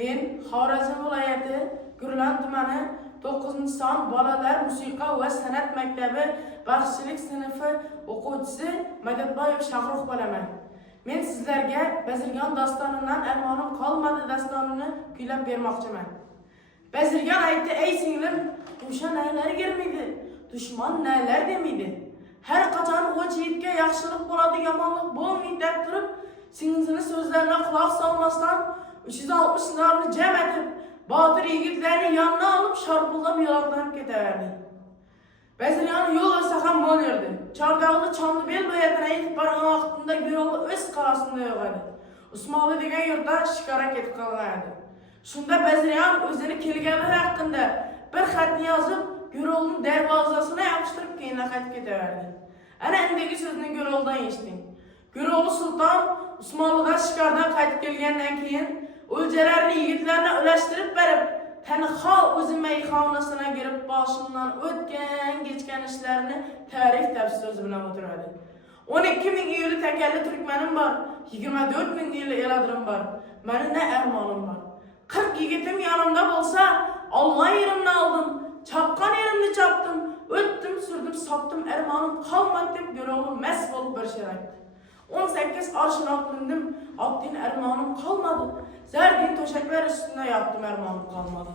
Men Xorazm viloyati Gurlan tumani 9-son bolalar musiqa va san'at maktabi baxshichilik sinfi o'quvchisi Madadboyev Shahruh bo'laman. Men sizlarga Bazirgan dostonidan armonim qolmadi dastonini kuylab bermoqchiman. Bazirgan aytdi: "Ey singlim, o'sha naylar girmaydi, dushman naylar demaydi. Har qachon o'ch yigitga yaxshilik bo'ladi, yomonlik bo'lmaydi" deb turib, singlisini so'zlarına quloq solmasdan 360 narni jam etib, botir yigitlarni yonına alıp sharpillab yo'ldan ketaverdi. Bazirgan yo'l olsa ham bo'lardi. Chordog'ni Chonlibel boyatına yetib borgan vaqtida Gurolni o'z qalasida yo'qadi. Usmonli degan yurtda shikora ketib qolgan. Shunda Bazirgan o'zini kelgani haqida bir xatni yozib, Gurolning darvozasini yopishtirib keyin qaytib ketaverdi. Ana endigi so'zni Guroldan eshitding. Gurol sulton Usmonliga shikordan qaytib kelgandan keyin o'ljalarni yigitlarni ulashtirib berib, tanho o'zi mayxonasına girib boshimdan o'tgan kechgan ishlarni tarix deb so'zi bilan o'tiradi. 12.000 yili takalli turkmanim bor, 24.000 yili eladirim bor. Meni ne armonim bor. 40 yigitim yanımda bo'lsa, olgan yerimni oldim, chopgan yerimni chopdim, o'tdim, surdim, sotdim, armonim qolmadi deb Gurolni mas bo'lib bir she'r aytdi. 18 arşın mindim, Abdin armonim kalmadı. Zerdin toşaklar üstünde yattım, armonim kalmadı.